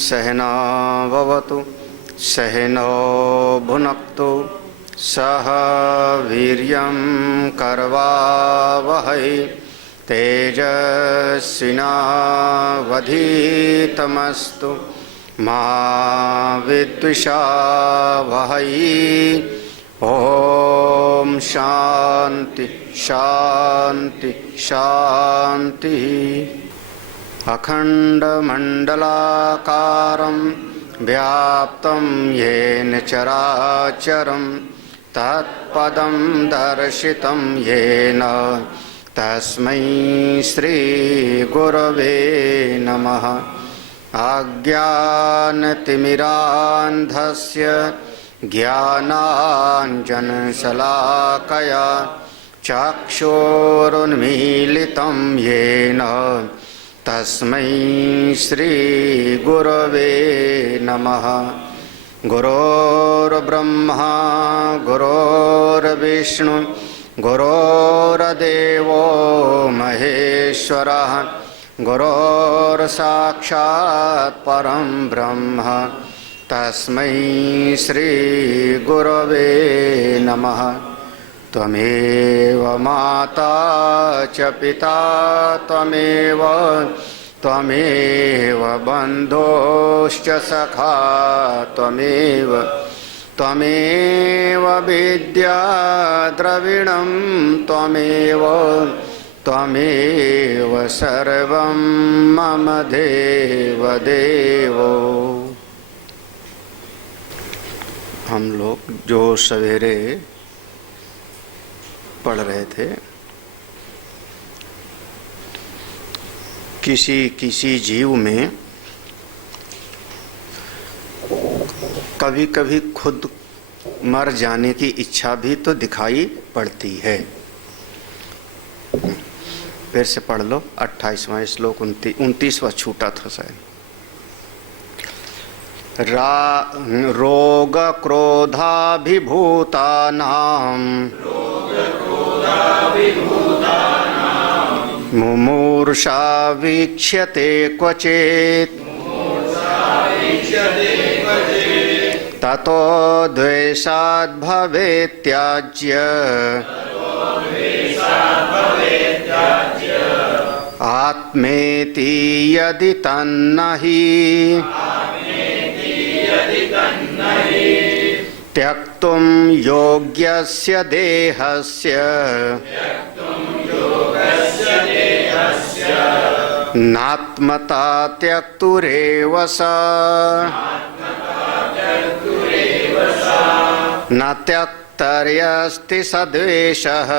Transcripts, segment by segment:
सहना भवतु सहनो भुनक्तु सह वीर्यं करवावहै तेजस्विनावधीतमस्तु मा विद्विषावहै। ओम शांति शांति शांति। अखंडमंडलाकारं व्याप्तं येन चराचरं तत्पदं दर्शितं येन तस्मै श्री गुरवे नमः। अज्ञानतिमिरान्धस्य ज्ञानाञ्जनशलाकया चक्षुरुन्मीलितं येन तस्मै श्रीगुरवे नमः। गुरोर्ब्रह्मा गुरोर्विष्णु गुरोर्देवो महेश्वरः गुरोर्साक्षात् परं ब्रह्म तस्मै श्रीगुरवे नमः। त्वमेव माता च पिता त्वमेव बन्धुश्च सखा त्वमेव विद्या द्रविणं त्वमेव सर्वं मम देवदेवो। हम लोग जो सवेरे पढ़ रहे थे, किसी जीव में कभी कभी खुद मर जाने की इच्छा भी तो दिखाई पड़ती है। फिर से पढ़ लो 28वां श्लोक 29वां छूटा था शायद। रोग क्रोधाभिभूतानां मुमूर्षा वीक्ष्यते क्वचित् ततो द्वेषाद् भवेत्याज्य आत्मेति यदि तन्नहि त्यक्तुं योग्यस्य देहस्य नात्मता त्यक्तुरेव सा न त्यक्तर्यस्ति सद्वेषः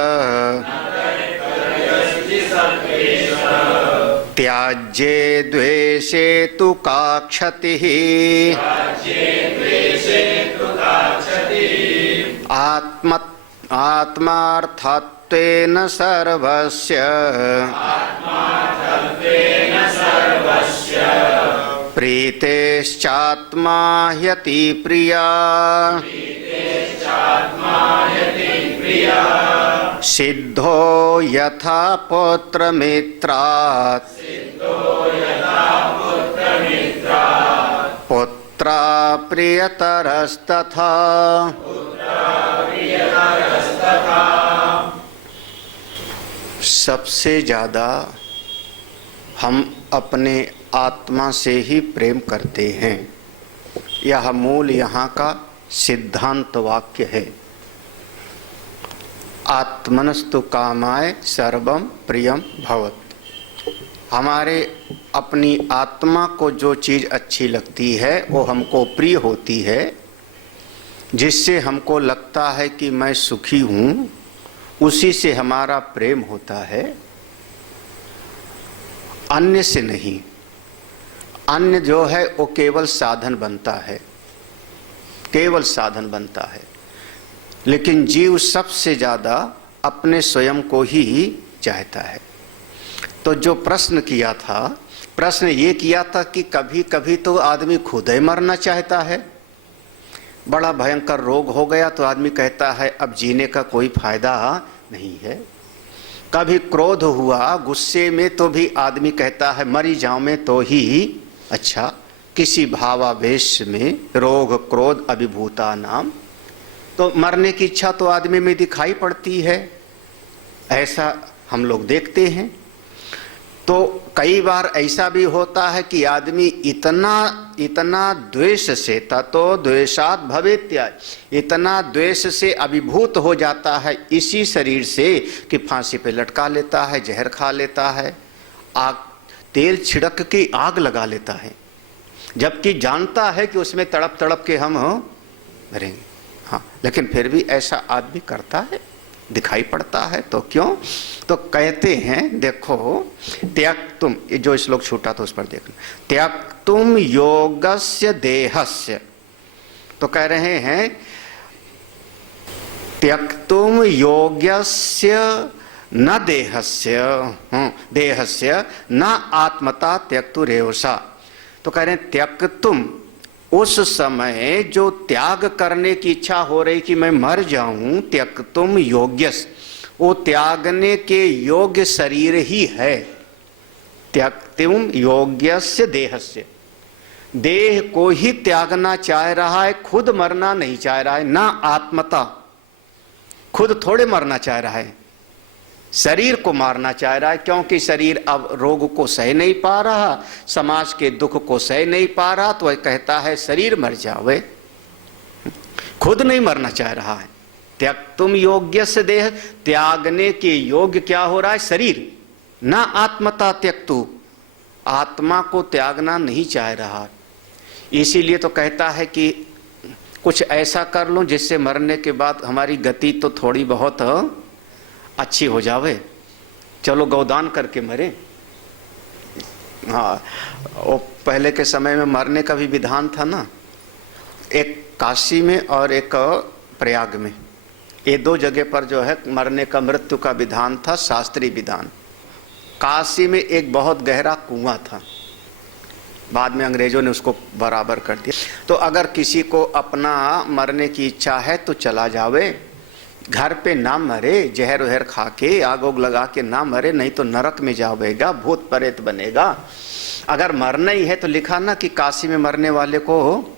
त्याज्ये द्वेषे तु का क्षतिः आत्मार्थत्वेन सर्वस्य प्रीतेश्चात्मा ह्यति प्रिया सिद्धो यथा पुत्रमित्रात् पुत्रा प्रियतरस्तथा। सबसे ज़्यादा हम अपने आत्मा से ही प्रेम करते हैं। यह मूल यहाँ का सिद्धांत वाक्य है। आत्मनस्तु कामाय सर्वम प्रियम भवत। हमारे अपनी आत्मा को जो चीज़ अच्छी लगती है वो हमको प्रिय होती है, जिससे हमको लगता है कि मैं सुखी हूँ, उसी से हमारा प्रेम होता है, अन्य से नहीं। अन्य जो है वो केवल साधन बनता है, केवल साधन बनता है। लेकिन जीव सबसे ज़्यादा अपने स्वयं को ही चाहता है। तो जो प्रश्न किया था, प्रश्न ये किया था कि कभी कभी तो आदमी खुद ही मरना चाहता है। बड़ा भयंकर रोग हो गया तो आदमी कहता है अब जीने का कोई फायदा नहीं है। कभी क्रोध हुआ, गुस्से में, तो भी आदमी कहता है मरी जाऊं मैं तो ही अच्छा। किसी भावावेश में रोग क्रोध अभिभूता नाम। तो मरने की इच्छा तो आदमी में दिखाई पड़ती है, ऐसा हम लोग देखते हैं। तो कई बार ऐसा भी होता है कि आदमी इतना द्वेष से, ततो द्वेषात् भवेत्याज, इतना द्वेष से अभिभूत हो जाता है इसी शरीर से कि फांसी पे लटका लेता है, जहर खा लेता है, आग तेल छिड़क के आग लगा लेता है, जबकि जानता है कि उसमें तड़प तड़प के हम मरेंगे। हाँ, लेकिन फिर भी ऐसा आदमी करता है, दिखाई पड़ता है। तो क्यों? तो कहते हैं, देखो, त्यक्तुम, ये जो श्लोक छूटा था उस पर देखना, त्यक्तुम योगस्य देहस्य। तो कह रहे हैं त्यक्तुम योग्यस्य न देहस्य न आत्मता त्यक्तुरेवसा। तो कह रहे हैं त्यक्तुम, उस समय जो त्याग करने की इच्छा हो रही कि मैं मर जाऊं, त्यक्तुम योग्यस, वो त्यागने के योग्य शरीर ही है। त्यक्तुम योग्यस्य देहस्य, देह को ही त्यागना चाह रहा है, खुद मरना नहीं चाह रहा है। ना आत्मता, खुद थोड़े मरना चाह रहा है, शरीर को मारना चाह रहा है, क्योंकि शरीर अब रोग को सह नहीं पा रहा, समाज के दुख को सह नहीं पा रहा, तो वह कहता है शरीर मर जावे, खुद नहीं मरना चाह रहा है। त्यक्तुम योग्यस्य देह, त्यागने के योग्य क्या हो रहा है? शरीर। ना आत्मता त्यक्तु, आत्मा को त्यागना नहीं चाह रहा। इसीलिए तो कहता है कि कुछ ऐसा कर लो जिससे मरने के बाद हमारी गति तो थोड़ी बहुत अच्छी हो जावे, चलो गौदान करके मरे। हाँ, वो पहले के समय में मरने का भी विधान था ना, एक काशी में और एक प्रयाग में, ये दो जगह पर जो है मरने का, मृत्यु का विधान था, शास्त्रीय विधान। काशी में एक बहुत गहरा कुआं था, बाद में अंग्रेजों ने उसको बराबर कर दिया। तो अगर किसी को अपना मरने की इच्छा है तो चला जावे, घर पे ना मरे, जहर वहर खा के आग उग लगा के ना मरे, नहीं तो नरक में जावेगा, भूत प्रेत बनेगा। अगर मरना ही है तो लिखा ना कि काशी में मरने वाले को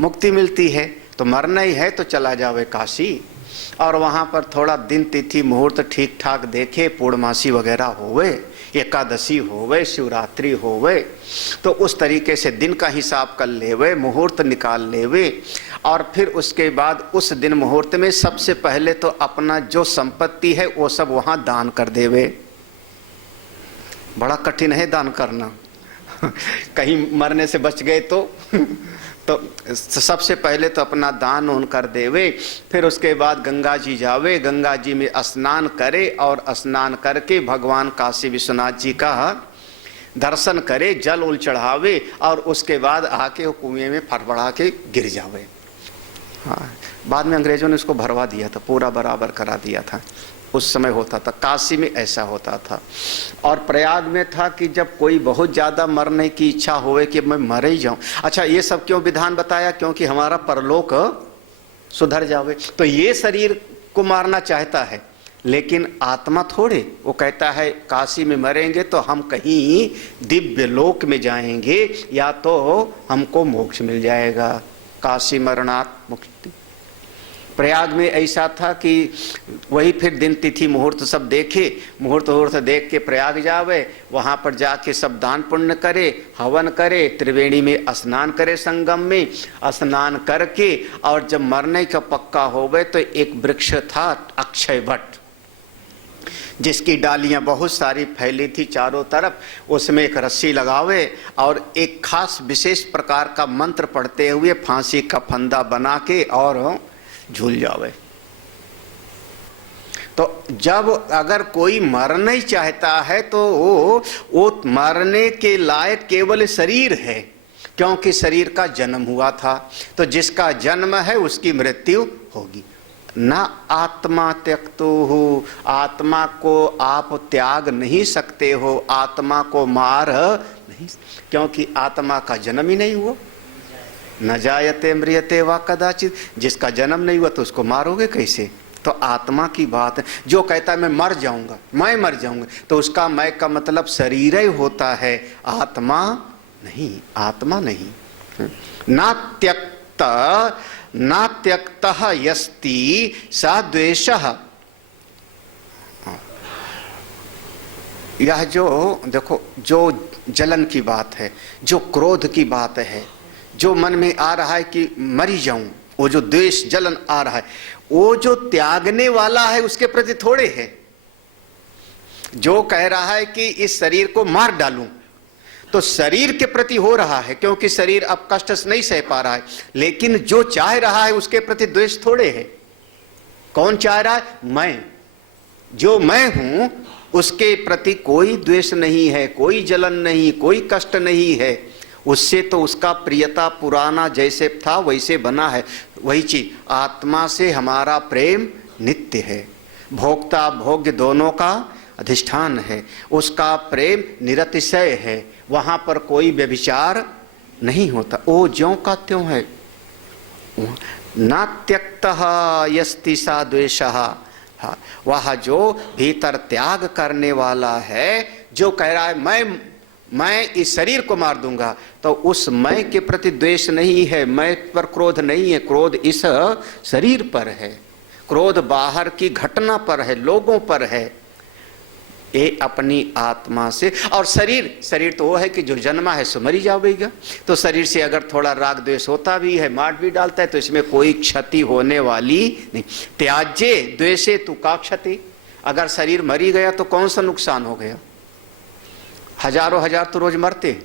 मुक्ति मिलती है, तो मरना ही है तो चला जावे काशी, और वहाँ पर थोड़ा दिन तिथि मुहूर्त ठीक ठाक देखे, पूर्णमासी वगैरह होवे, एकादशी होवे, शिवरात्रि होवे, तो उस तरीके से दिन का हिसाब कर लेवे, मुहूर्त निकाल लेवे, और फिर उसके बाद उस दिन मुहूर्त में सबसे पहले तो अपना जो संपत्ति है वो सब वहाँ दान कर देवे। बड़ा कठिन है दान करना कहीं मरने से बच गए तो सबसे पहले तो अपना दान उन कर देवे, फिर उसके बाद गंगा जी जावे, गंगा जी में स्नान करे, और स्नान करके भगवान काशी विश्वनाथ जी का दर्शन करे, जल उल चढ़ावे, और उसके बाद आके वो कुएं में फड़फड़ा के गिर जावे। हाँ, बाद में अंग्रेजों ने उसको भरवा दिया था, पूरा बराबर करा दिया था। उस समय होता था, काशी में ऐसा होता था। और प्रयाग में था कि जब कोई बहुत ज़्यादा मरने की इच्छा होवे कि मैं मर ही जाऊं। अच्छा, ये सब क्यों विधान बताया? क्योंकि हमारा परलोक सुधर जावे। तो ये शरीर को मारना चाहता है, लेकिन आत्मा थोड़े। वो कहता है काशी में मरेंगे तो हम कहीं दिव्य लोक में जाएंगे, या तो हमको मोक्ष मिल जाएगा, काशी मरणात् मुक्ति। प्रयाग में ऐसा था कि वही फिर दिन तिथि मुहूर्त सब देखे, मुहूर्त देख के प्रयाग जावे, वहाँ पर जाके सब दान पुण्य करे, हवन करे, त्रिवेणी में स्नान करे, संगम में स्नान करके, और जब मरने का पक्का होवे तो एक वृक्ष था अक्षय वट, जिसकी डालियां बहुत सारी फैली थी चारों तरफ, उसमें एक रस्सी लगावे और एक खास विशेष प्रकार का मंत्र पढ़ते हुए फांसी का फंदा बना के और झूल जावे। तो जब अगर कोई मर नहीं चाहता है तो वो मरने के लायक केवल शरीर है, क्योंकि शरीर का जन्म हुआ था, तो जिसका जन्म है उसकी मृत्यु होगी। ना आत्मा त्यक्तो हो, आत्मा को आप त्याग नहीं सकते हो, आत्मा को मार नहीं, क्योंकि आत्मा का जन्म ही नहीं हुआ। न जायते म्रियते वा कदाचित, जिसका जन्म नहीं हुआ तो उसको मारोगे कैसे? तो आत्मा की बात है। जो कहता है मैं मर जाऊंगा, तो उसका मैं का मतलब शरीर ही होता है, आत्मा नहीं, आत्मा नहीं। ना त्यक्तः यस्ति सा द्वेषः। यह जो देखो, जो जलन की बात है, जो क्रोध की बात है, जो मन में आ रहा है कि मरी जाऊं, वो जो द्वेष जलन आ रहा है, वो जो त्यागने वाला है उसके प्रति थोड़े है। जो कह रहा है कि इस शरीर को मार डालूं, तो शरीर के प्रति हो रहा है, क्योंकि शरीर अब कष्ट से नहीं सह पा रहा है। लेकिन जो चाह रहा है उसके प्रति द्वेष थोड़े है। कौन चाह रहा है? मैं। जो मैं हूं उसके प्रति कोई द्वेष नहीं है, कोई जलन नहीं, कोई कष्ट नहीं है। उससे तो उसका प्रियता पुराना जैसे था वैसे बना है। वही चीज, आत्मा से हमारा प्रेम नित्य है, भोक्ता भोग्य दोनों का अधिष्ठान है, उसका प्रेम निरतिशय है, वहां पर कोई व्यभिचार नहीं होता, वो ज्यों का त्यों है। न त्यक्तः यस्ति सा द्वेषः, वह जो भीतर त्याग करने वाला है, जो कह रहा है मैं इस शरीर को मार दूंगा, तो उस मैं के प्रति द्वेष नहीं है, मैं पर क्रोध नहीं है। क्रोध इस शरीर पर है, क्रोध बाहर की घटना पर है, लोगों पर है। ये अपनी आत्मा से, और शरीर तो वो है कि जो जन्मा है सो मरी जाएगा। तो शरीर से अगर थोड़ा राग द्वेष होता भी है, मार भी डालता है, तो इसमें कोई क्षति होने वाली नहीं। त्याज्ये द्वेषे तु का क्षति। अगर शरीर मरी गया तो कौन सा नुकसान हो गया? हजारों हजार तो रोज मरते,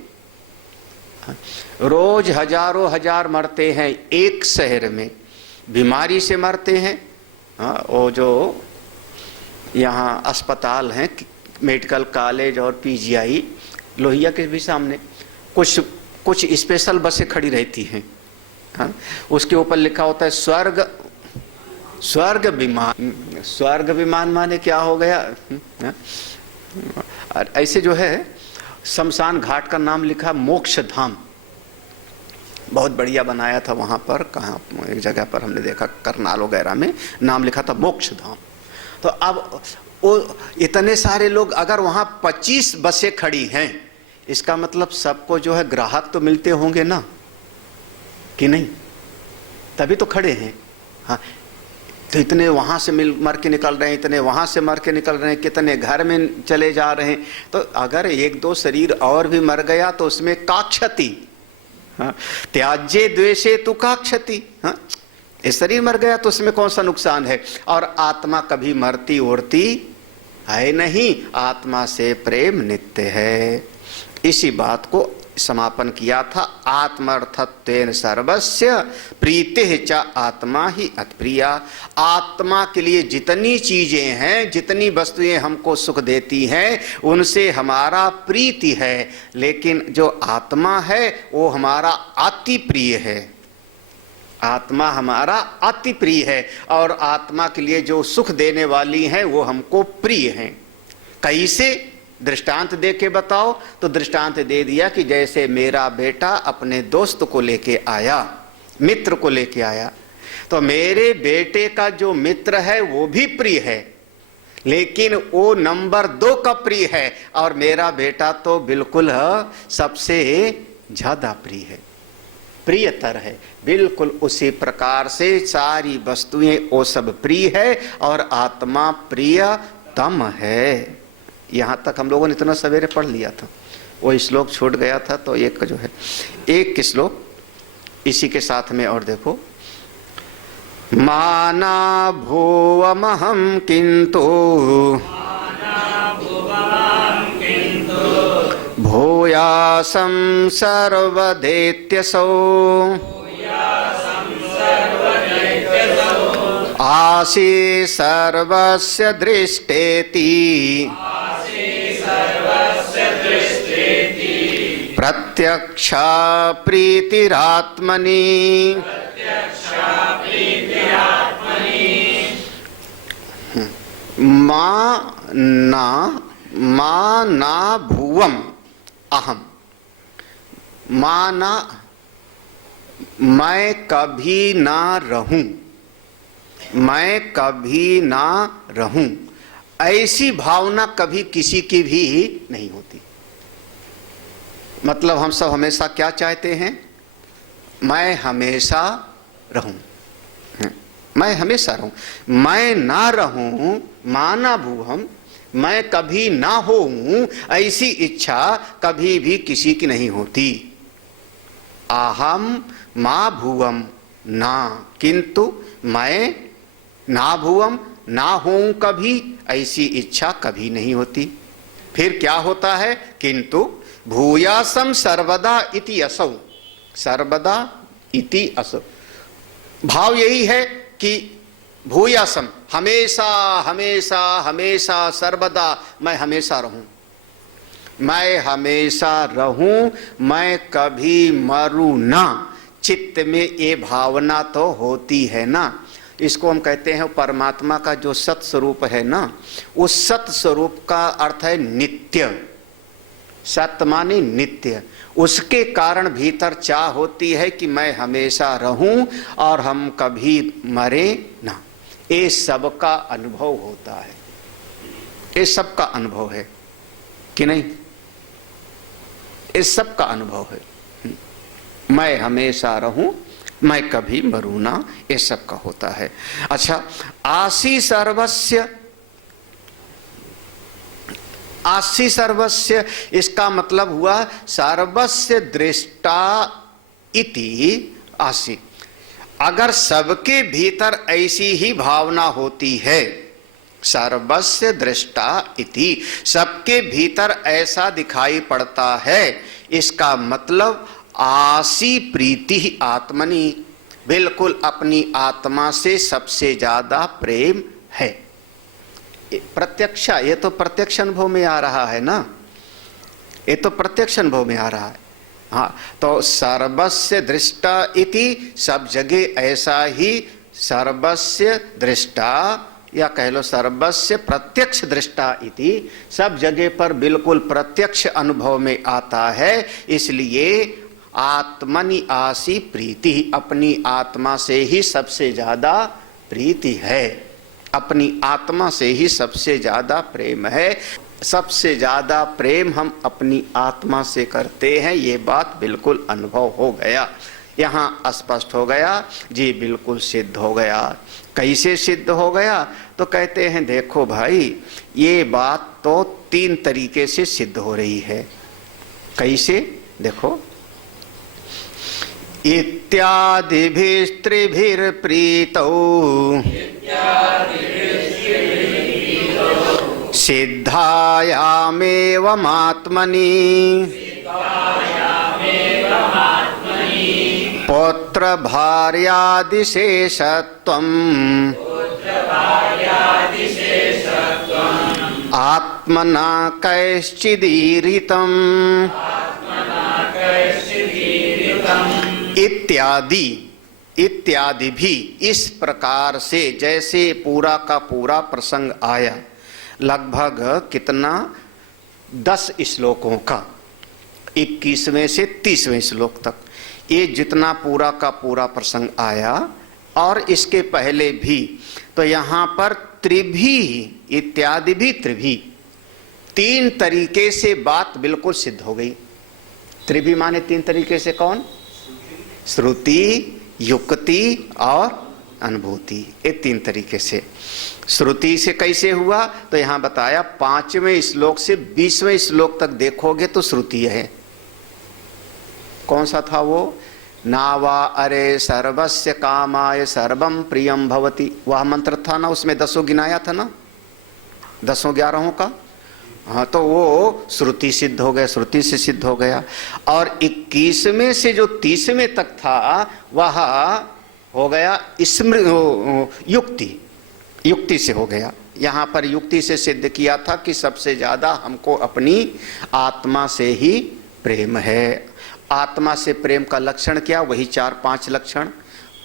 रोज हजारों हजार मरते हैं। एक शहर में बीमारी से मरते हैं। वो जो यहाँ अस्पताल हैं, मेडिकल कॉलेज और पीजीआई, लोहिया के भी सामने कुछ स्पेशल बसें खड़ी रहती हैं। उसके ऊपर लिखा होता है स्वर्ग विमान। स्वर्ग विमान माने क्या हो गया? ऐसे जो है शमशान घाट का नाम लिखा मोक्ष धाम, बहुत बढ़िया बनाया था वहाँ पर। कहाँ एक जगह पर हमने देखा, करनाल वगैरह में नाम लिखा था मोक्ष धाम। तो अब वो इतने सारे लोग, अगर वहाँ 25 बसें खड़ी हैं, इसका मतलब सबको जो है ग्राहक तो मिलते होंगे ना, कि नहीं? तभी तो खड़े हैं। हाँ, तो इतने वहाँ से मर के निकल रहे हैं, इतने वहाँ से मर के निकल रहे हैं, कितने घर में चले जा रहे हैं। तो अगर एक दो शरीर और भी मर गया तो उसमें का क्षति? हाँ, त्याज्ये द्वेषे तु का क्षति। हाँ, ये शरीर मर गया तो उसमें कौन सा नुकसान है? और आत्मा कभी मरती उड़ती है नहीं, आत्मा से प्रेम नित्य है। इसी बात को समापन किया था। आत्मर्थत्वेन सर्वस्य प्रीतिः च आत्मा ही अत्प्रिया। आत्मा के लिए जितनी चीजें हैं, जितनी वस्तुएं हमको सुख देती हैं, उनसे हमारा प्रीति है। लेकिन जो आत्मा है वो हमारा अति प्रिय है। आत्मा हमारा अति प्रिय है, और आत्मा के लिए जो सुख देने वाली हैं वो हमको प्रिय हैं। कैसे? दृष्टांत दे के बताओ। तो दृष्टांत दे दिया कि जैसे मेरा बेटा अपने दोस्त को लेके आया, मित्र को लेके आया, तो मेरे बेटे का जो मित्र है वो भी प्रिय है, लेकिन वो नंबर 2 का प्रिय है, और मेरा बेटा तो बिल्कुल सबसे ज्यादा प्रिय है, प्रियतर है। बिल्कुल उसी प्रकार से सारी वस्तुएं वो सब प्रिय है, और आत्मा प्रियतम है। यहाँ तक हम लोगों ने इतना सवेरे पढ़ लिया था, वो श्लोक छूट गया था। तो एक जो है, एक श्लोक इसी के साथ में और देखो। माना भुवमहं किंतु भूयासं सर्वदेत्यसौ आसी सर्वस्य दृष्टेति प्रत्यक्षा प्रीतिरात्मनि। मा ना भुवम अहम। माना मैं कभी ना रहूं, मैं कभी ना रहूं, ऐसी भावना कभी किसी की भी नहीं होती। मतलब हम सब हमेशा क्या चाहते हैं? मैं हमेशा रहूं, मैं हमेशा रहूं, मैं ना रहूं, माना भूहम, मैं कभी ना होऊं, ऐसी इच्छा कभी भी किसी की नहीं होती। अहम मा भुवम ना, किंतु मैं ना भुवम, ना होऊं कभी, ऐसी इच्छा कभी नहीं होती। फिर क्या होता है? किंतु भूयासम सर्वदा इति असौ, सर्वदा इति असौ, भाव यही है कि भूयासम, हमेशा हमेशा हमेशा, सर्वदा मैं हमेशा रहूं, मैं हमेशा रहूं, मैं कभी मरूं ना। चित्त में ये भावना तो होती है ना। इसको हम कहते हैं परमात्मा का जो सत स्वरूप है ना, उस सत स्वरूप का अर्थ है नित्य। सत्य माने नित्य। उसके कारण भीतर चाह होती है कि मैं हमेशा रहूं और हम कभी मरे ना। ये सबका अनुभव होता है, ये सबका अनुभव है कि नहीं? ये सबका अनुभव है, मैं हमेशा रहूं, मैं कभी मरूं ना, ये सबका होता है। अच्छा, आसी सर्वस्य, आसी सर्वस्य, इसका मतलब हुआ सर्वस्य दृष्टा इति आसी। अगर सबके भीतर ऐसी ही भावना होती है, सर्वस्य दृष्टा इति, सबके भीतर ऐसा दिखाई पड़ता है, इसका मतलब आसी प्रीति आत्मनि, बिल्कुल अपनी आत्मा से सबसे ज्यादा प्रेम है। प्रत्यक्ष, ये तो प्रत्यक्ष अनुभव में आ रहा है ना, ये तो प्रत्यक्ष अनुभव में आ रहा है। हाँ, तो सर्वस्य दृष्टा इति, सब जगह ऐसा ही सर्वस्य दृष्टा, या कह लो सर्वस्य प्रत्यक्ष दृष्टा इति, सब जगह पर बिल्कुल प्रत्यक्ष अनुभव में आता है। इसलिए आत्मनि आसी प्रीति, अपनी आत्मा से ही सबसे ज्यादा प्रीति है, अपनी आत्मा से ही सबसे ज्यादा प्रेम है। सबसे ज्यादा प्रेम हम अपनी आत्मा से करते हैं, ये बात बिल्कुल अनुभव हो गया, यहाँ स्पष्ट हो गया जी, बिल्कुल सिद्ध हो गया। कैसे सिद्ध हो गया? तो कहते हैं देखो भाई, ये बात तो 3 तरीके से सिद्ध हो रही है। कैसे? देखो, इत्यादिभिस्त्रिभिर्प्रीतौ सिद्धायामेवमात्मनि पौत्र भार्यादिशेषत्वम् आत्मना कैश्चिदीरितम् इत्यादि, इत्यादि भी इस प्रकार से, जैसे पूरा का पूरा प्रसंग आया, लगभग कितना 10 श्लोकों का, 21वें से 30वें श्लोक तक, ये जितना पूरा का पूरा प्रसंग आया, और इसके पहले भी, तो यहाँ पर त्रिभी, इत्यादि भी त्रिभी, 3 तरीके से बात बिल्कुल सिद्ध हो गई। त्रिभी माने 3 तरीके से, कौन? श्रुति, युक्ति और अनुभूति, ये 3 तरीके से। श्रुति से कैसे हुआ? तो यहाँ बताया 5वें श्लोक से 20वें श्लोक तक देखोगे तो श्रुति है। कौन सा था वो? नावा अरे सर्वस्य कामाय सर्वम प्रियम भवति, वह मंत्र था ना, उसमें 10 गिनाया था ना, 10 11 का। हाँ, तो वो श्रुति सिद्ध हो गया, श्रुति से सिद्ध हो गया। और 21वें से जो 30वें तक था, वह हो गया युक्ति, युक्ति से हो गया। यहाँ पर युक्ति से सिद्ध किया था कि सबसे ज्यादा हमको अपनी आत्मा से ही प्रेम है। आत्मा से प्रेम का लक्षण क्या? वही 4-5 लक्षण।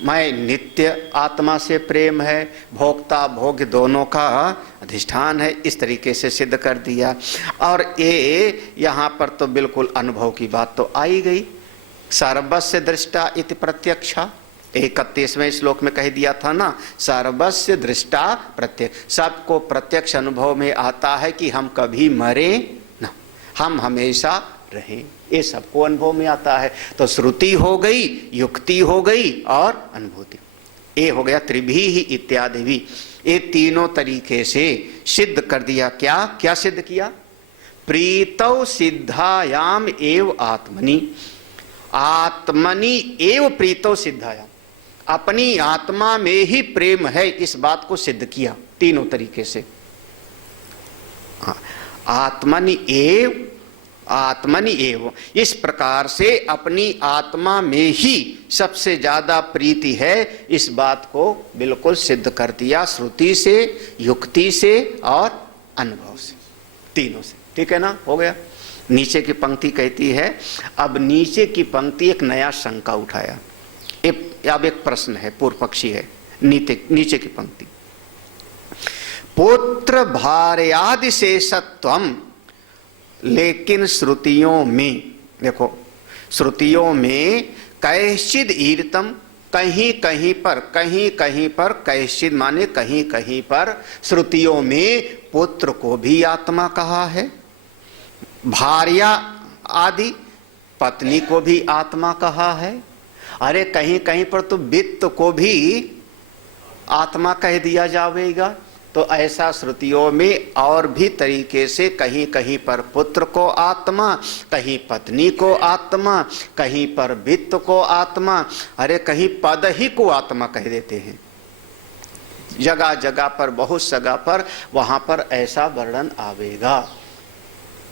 मैं नित्य आत्मा से प्रेम है, भोक्ता भोग्य दोनों का अधिष्ठान है, इस तरीके से सिद्ध कर दिया। और ये यहाँ पर तो बिल्कुल अनुभव की बात तो आई गई। सर्वस्य दृष्टा इति प्रत्यक्षा, 31वें श्लोक में कह दिया था ना, सर्वस्य दृष्टा प्रत्यक्ष, सबको प्रत्यक्ष अनुभव में आता है कि हम कभी मरे ना, हम हमेशा रहे। ये सबको अनुभव में आता है। तो श्रुति हो गई, युक्ति हो गई और अनुभूति। ये हो गया त्रिभी ही इत्यादि भी। ये तीनों तरीके से सिद्ध कर दिया। क्या क्या सिद्ध किया? प्रीतौ सिद्धायाम एव आत्मनि, आत्मनि एव प्रीतौ सिद्धायाम, अपनी आत्मा में ही प्रेम है, इस बात को सिद्ध किया तीनों तरीके से। आत्मनि एव, आत्मनि एव, इस प्रकार से अपनी आत्मा में ही सबसे ज्यादा प्रीति है, इस बात को बिल्कुल सिद्ध कर दिया श्रुति से, युक्ति से और अनुभव से, तीनों से। ठीक है ना, हो गया। नीचे की पंक्ति कहती है, अब नीचे की पंक्ति एक नया शंका उठाया। अब एक प्रश्न है, पूर्व पक्षी है। नीचे की पंक्ति, पुत्र भार्यादि शेषत्वम, लेकिन श्रुतियों में, देखो श्रुतियों में कैश्चिद ईरितम, कहीं कहीं पर, कहीं कहीं पर, कैश्चिद माने कहीं कहीं पर, श्रुतियों में पुत्र को भी आत्मा कहा है, भार्या आदि पत्नी को भी आत्मा कहा है। अरे कहीं कहीं पर तो वित्त को भी आत्मा कह दिया जाएगा। तो ऐसा श्रुतियों में और भी तरीके से कहीं कहीं पर पुत्र को आत्मा, कहीं पत्नी को आत्मा, कहीं पर वित्त को आत्मा, अरे कहीं पद ही को आत्मा कह देते हैं। जगह जगह पर, बहुत जगह पर, वहां पर ऐसा वर्णन आवेगा।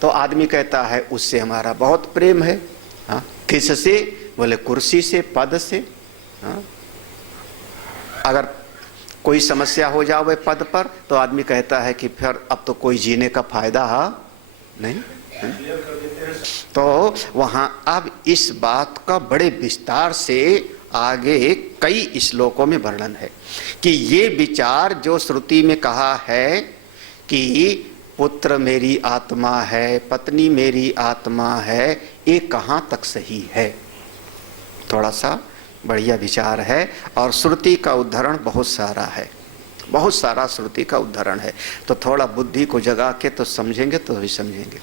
तो आदमी कहता है उससे हमारा बहुत प्रेम है। हाँ, किससे? बोले कुर्सी से, पद से। हाँ, अगर कोई समस्या हो जाए पद पर तो आदमी कहता है कि फिर अब तो कोई जीने का फायदा नहीं है? तो वहां अब इस बात का बड़े विस्तार से आगे कई श्लोकों में वर्णन है कि ये विचार जो श्रुति में कहा है कि पुत्र मेरी आत्मा है, पत्नी मेरी आत्मा है, ये कहाँ तक सही है। थोड़ा सा बढ़िया विचार है। और श्रुति का उद्धरण बहुत सारा है, बहुत सारा श्रुति का उद्धरण है। तो थोड़ा बुद्धि को जगा के तो समझेंगे तो भी समझेंगे।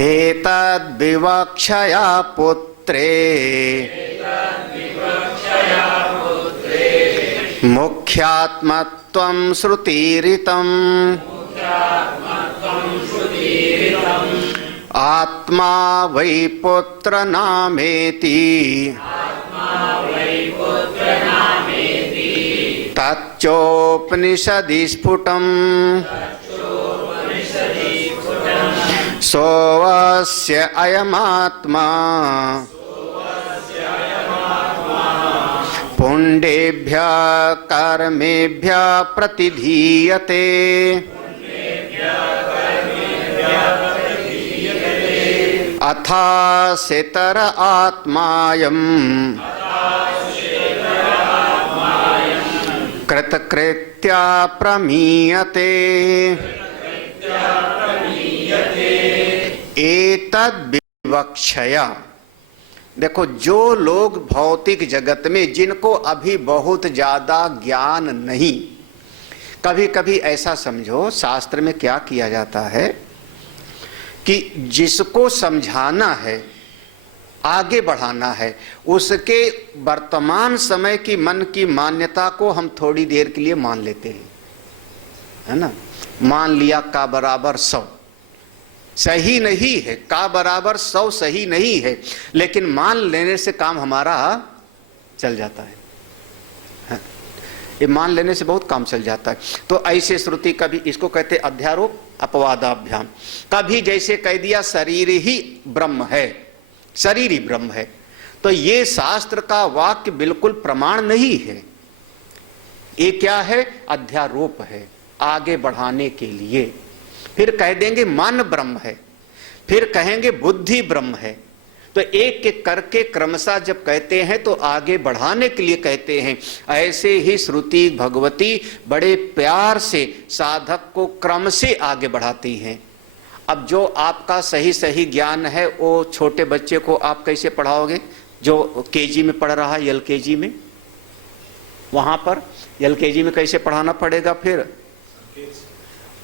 एतद् विवक्षया पुत्रे मुख्यात्मत्वं श्रुतिरितम् आत्मा वै पुत्र नामेति तच्चोपनिषदि स्फुटम् सोऽस्य अयमात्मा पुण्डेभ्यः कर्मेभ्यः प्रतिधीयते अथासितर आत्मायम् कृतकृत्या प्रमीयते। एतद् विवक्षया, देखो जो लोग भौतिक जगत में, जिनको अभी बहुत ज्यादा ज्ञान नहीं, कभी कभी ऐसा समझो शास्त्र में क्या किया जाता है कि जिसको समझाना है, आगे बढ़ाना है, उसके वर्तमान समय की मन की मान्यता को हम थोड़ी देर के लिए मान लेते हैं, है ना। मान लिया का बराबर 100 सही नहीं है, का बराबर 100 सही नहीं है, लेकिन मान लेने से काम हमारा चल जाता है। ये मान लेने से बहुत काम चल जाता है। तो ऐसे श्रुति कभी इसको कहते अध्यारोप अपवादाभ्याम। कभी जैसे कह दिया शरीर ही ब्रह्म है, शरीर ही ब्रह्म है, तो ये शास्त्र का वाक्य बिल्कुल प्रमाण नहीं है। ये क्या है? अध्यारोप है, आगे बढ़ाने के लिए। फिर कह देंगे मन ब्रह्म है, फिर कहेंगे बुद्धि ब्रह्म है। तो एक एक करके क्रमशः जब कहते हैं तो आगे बढ़ाने के लिए कहते हैं। ऐसे ही श्रुति भगवती बड़े प्यार से साधक को क्रम से आगे बढ़ाती हैं। अब जो आपका सही सही ज्ञान है वो छोटे बच्चे को आप कैसे पढ़ाओगे? जो केजी में पढ़ रहा है, एलकेजी में, वहां पर एलकेजी में कैसे पढ़ाना पड़ेगा? फिर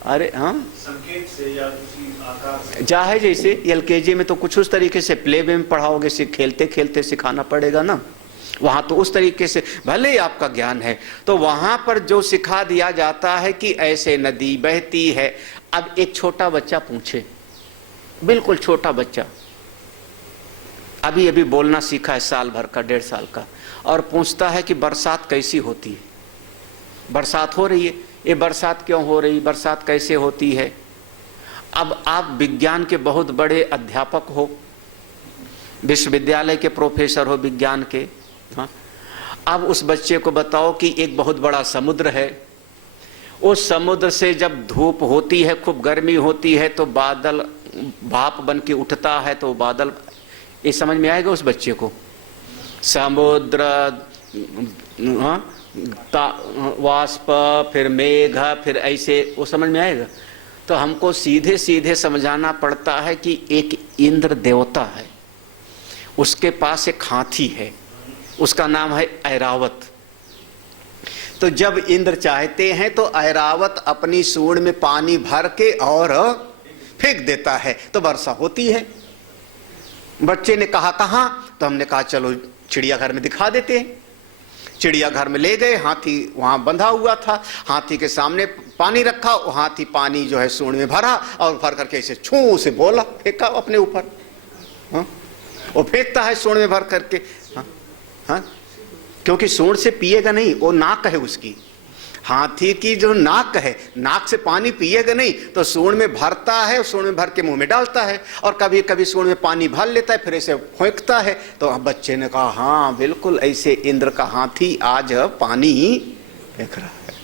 अरे हाँ, संकेत से या किसी आकार से चाहे जैसे एलकेजी में तो कुछ उस तरीके से, प्ले वे में पढ़ाओगे, खेलते खेलते सिखाना पड़ेगा ना, वहां तो उस तरीके से भले ही आपका ज्ञान है, तो वहां पर जो सिखा दिया जाता है कि ऐसे नदी बहती है। अब एक छोटा बच्चा पूछे, बिल्कुल छोटा बच्चा, अभी अभी बोलना सीखा है, साल भर का, 1.5 साल का, और पूछता है कि बरसात कैसी होती है, बरसात हो रही है, ये बरसात क्यों हो रही, बरसात कैसे होती है। अब आप विज्ञान के बहुत बड़े अध्यापक हो, विश्वविद्यालय के प्रोफेसर हो विज्ञान के, हाँ, अब उस बच्चे को बताओ कि एक बहुत बड़ा समुद्र है, उस समुद्र से जब धूप होती है, खूब गर्मी होती है, तो बादल भाप बन के उठता है, तो बादल, ये समझ में आएगा उस बच्चे को? समुद्र, हाँ, वाष्प, फिर मेघ, फिर ऐसे, वो समझ में आएगा? तो हमको सीधे सीधे समझाना पड़ता है कि एक इंद्र देवता है, उसके पास एक हाथी है, उसका नाम है ऐरावत। तो जब इंद्र चाहते हैं तो ऐरावत अपनी सूंड में पानी भर के और फेंक देता है, तो वर्षा होती है। बच्चे ने कहा कहाँ, तो हमने कहा चलो चिड़ियाघर में दिखा देते हैं। चिड़ियाघर में ले गए, हाथी वहां बंधा हुआ था, हाथी के सामने पानी रखा, वो हाथी पानी जो है सूंड में भरा और भर करके ऐसे छू से बोला, फेंका अपने ऊपर, हाँ? वो फेंकता है सूंड में भर करके, हाँ? हाँ? क्योंकि सूंड से पिएगा नहीं, वो नाक है उसकी, हाथी की जो नाक है, नाक से पानी पिएगा नहीं, तो सूंड में भरता है, सूंड में भर के मुंह में डालता है, और कभी कभी सूंड में पानी भर लेता है, फिर ऐसे फेंकता है। तो अब बच्चे ने कहा हाँ बिल्कुल ऐसे इंद्र का हाथी आज पानी फेंक रहा है।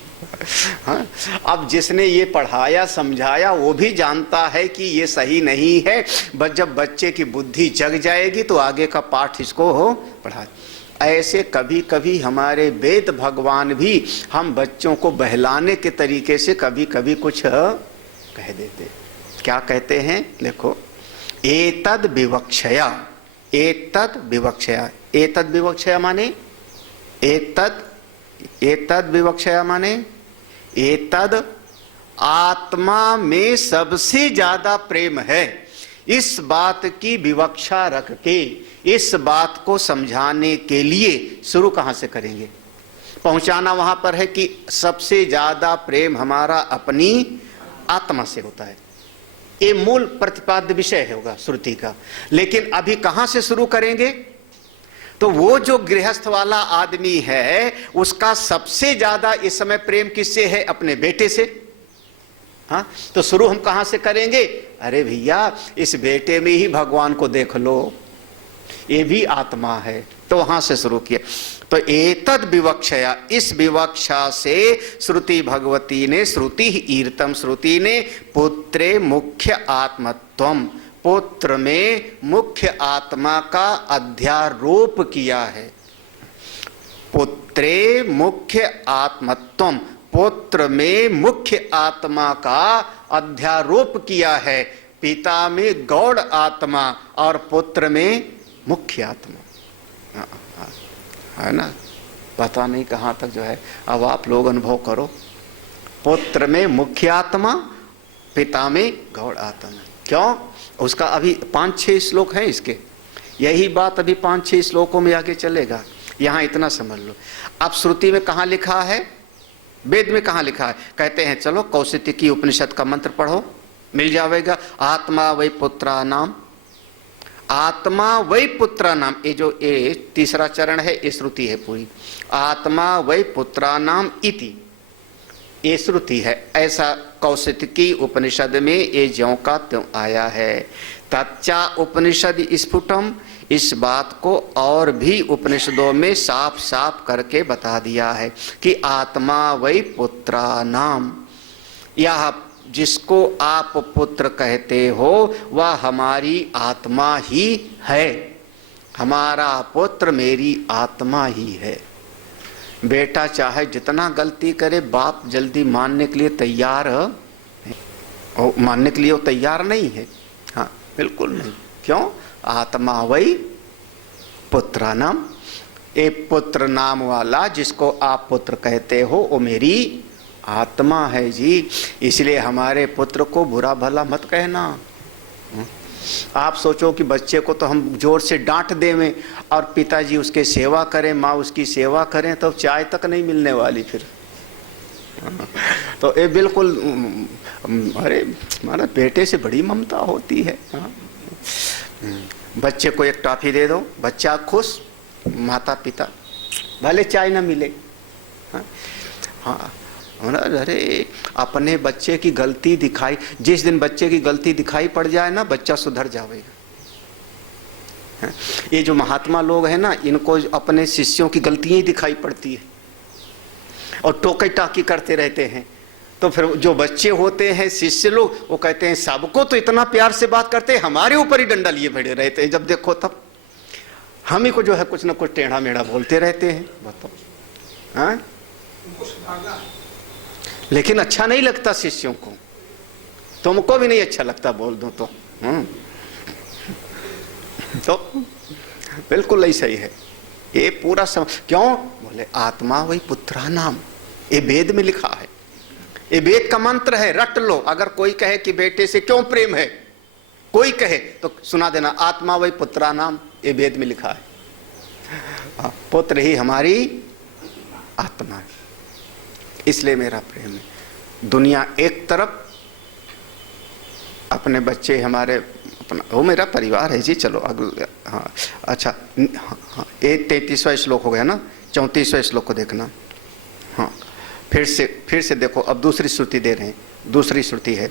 हाँ? अब जिसने ये पढ़ाया समझाया वो भी जानता है कि ये सही नहीं है, बस जब बच्चे की बुद्धि जग जाएगी तो आगे का पाठ इसको हो पढ़ा। ऐसे कभी कभी हमारे वेद भगवान भी हम बच्चों को बहलाने के तरीके से कभी कभी कुछ कह देते। क्या कहते हैं? देखो, एतद विवक्षया, एतद विवक्षया, एतद विवक्षया माने, एतद विवक्षया माने एतद आत्मा में सबसे ज्यादा प्रेम है। इस बात की विवक्षा रख के इस बात को समझाने के लिए शुरू कहां से करेंगे? पहुंचाना वहां पर है कि सबसे ज्यादा प्रेम हमारा अपनी आत्मा से होता है। ये मूल प्रतिपाद्य विषय होगा श्रुति का। लेकिन अभी कहां से शुरू करेंगे? तो वो जो गृहस्थ वाला आदमी है उसका सबसे ज्यादा इस समय प्रेम किससे है? अपने बेटे से। हाँ, तो शुरू हम कहां से करेंगे? अरे भैया इस बेटे में ही भगवान को देख लो, ये भी आत्मा है, तो वहां से शुरू किया। तो एतद विवक्षया, इस विवक्षा से श्रुति भगवती ने, श्रुति ईर्तम, श्रुति ने पुत्रे मुख्य आत्मत्वम, पुत्र में मुख्य आत्मा का अध्यारोप किया है। पुत्रे मुख्य आत्मत्वम, पुत्र में मुख्य आत्मा का अध्यारोप किया है। पिता में गौड़ आत्मा और पुत्र में मुख्य आत्मा, है ना? पता नहीं कहाँ तक जो है, अब आप लोग अनुभव करो। पुत्र में मुख्य आत्मा, पिता में गौड़ आत्मा। क्यों? उसका अभी 5-6 श्लोक हैं इसके, यही बात अभी 5-6 श्लोकों में आगे चलेगा। यहाँ इतना समझ लो। अब श्रुति में कहाँ लिखा है? वेद में कहाँ लिखा है? कहते हैं चलो कौशिकी उपनिषद का मंत्र पढ़ो, मिल जाएगा। आत्मा वै पुत्रा नाम, आत्मा वै पुत्रा नाम, ये जो ये तीसरा चरण है ये श्रुति है पूरी। आत्मा वै पुत्रा नाम इति, ये श्रुति है। ऐसा कौशिकी उपनिषद में ये ज्यों का त्यों आया है। तच्चा उपनिषद स्फुटम, इस बात को और भी उपनिषदों में साफ साफ करके बता दिया है कि आत्मा वै पुत्रा नाम, यह जिसको आप पुत्र कहते हो वह हमारी आत्मा ही है। हमारा पुत्र मेरी आत्मा ही है। बेटा चाहे जितना गलती करे, बाप जल्दी मानने के लिए तैयार है, मानने के लिए वो तैयार नहीं है। हाँ बिल्कुल नहीं। क्यों? आत्मा वही पुत्र नाम, एक पुत्र नाम वाला जिसको आप पुत्र कहते हो वो मेरी आत्मा है जी। इसलिए हमारे पुत्र को बुरा भला मत कहना। आप सोचो कि बच्चे को तो हम जोर से डांट देवें और पिताजी उसके सेवा करें, माँ उसकी सेवा करें, तो चाय तक नहीं मिलने वाली फिर। तो ये बिल्कुल, अरे हमारा बेटे से बड़ी ममता होती है। बच्चे को एक टॉफी दे दो, बच्चा खुश, माता पिता भले चाय ना मिले। हाँ, अरे अपने बच्चे की गलती दिखाई, जिस दिन बच्चे की गलती दिखाई पड़ जाए ना, बच्चा सुधर जाएगा। ये जो महात्मा लोग हैं ना, इनको अपने शिष्यों की गलतियां ही दिखाई पड़ती है और टोके टाकी करते रहते हैं। तो फिर जो बच्चे होते हैं, शिष्य लोग, वो कहते हैं सबको तो इतना प्यार से बात करते हैं, हमारे ऊपर ही डंडा लिए बैठे रहते हैं। जब देखो तब हम ही को जो है कुछ ना कुछ टेढ़ा मेढ़ा बोलते रहते हैं। बताओ, हाँ? लेकिन अच्छा नहीं लगता शिष्यों को, तुमको भी नहीं अच्छा लगता बोल दो तो। तो बिल्कुल ऐसा ही है ये पूरा क्यों बोले आत्मा वही पुत्रा नाम, ये वेद में लिखा है, ये वेद का मंत्र है, रट लो। अगर कोई कहे कि बेटे से क्यों प्रेम है, कोई कहे तो सुना देना, आत्मा वही पुत्रा नाम, ये वेद में लिखा है। पुत्र ही हमारी आत्मा है, इसलिए मेरा प्रेम है। दुनिया एक तरफ, अपने बच्चे हमारे, अपना वो मेरा परिवार है जी। चलो अगले, हाँ अच्छा, हाँ ये 33वां श्लोक हो गया ना, 34वां श्लोक को देखना। हाँ फिर से देखो, अब दूसरी श्रुति दे रहे हैं। दूसरी श्रुति है,